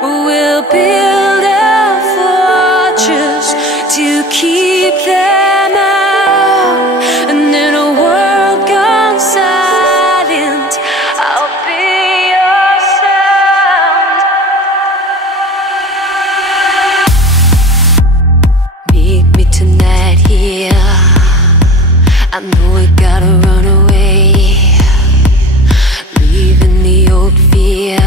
We'll build a fortress to keep them out, and in a world gone silent, I'll be your sound. Meet me tonight here. I know we gotta run away, leaving the old fear,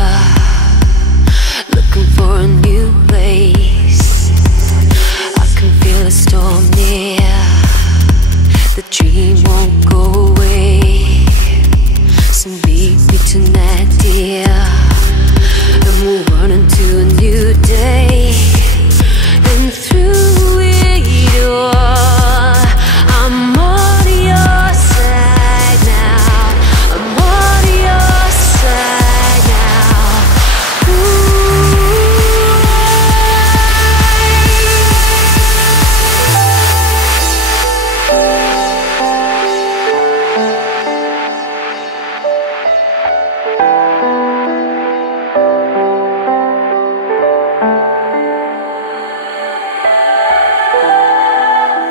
looking for a new place. I can feel a storm near, the dream won't go away. So meet me tonight, dear, and we'll run into a new day. And through it all, I'm on your side now. I'm on your side now.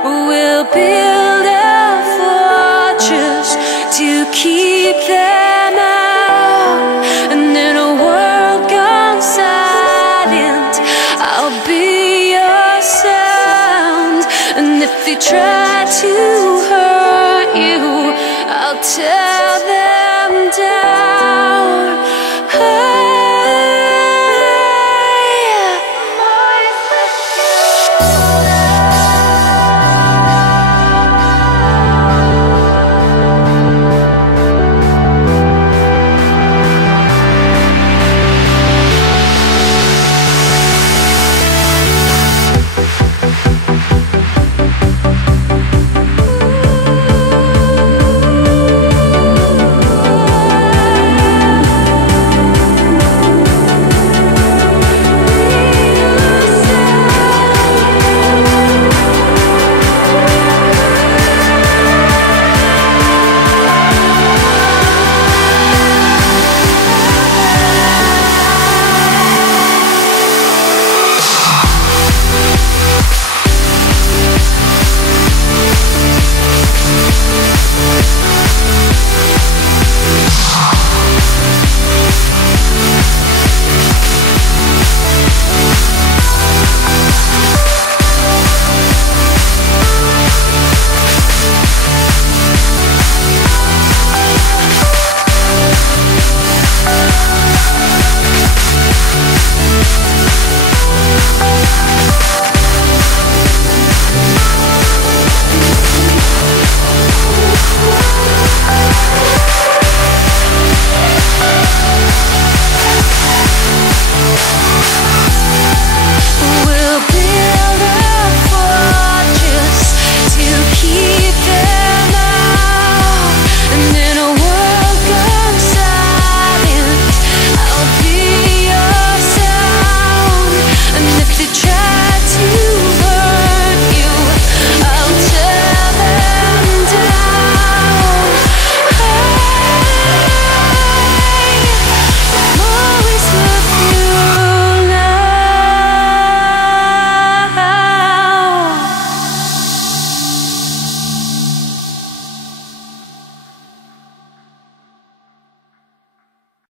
We'll build a fortress to keep them out, and in a world gone silent, I'll be your sound. And if they try to hurt you, I'll tell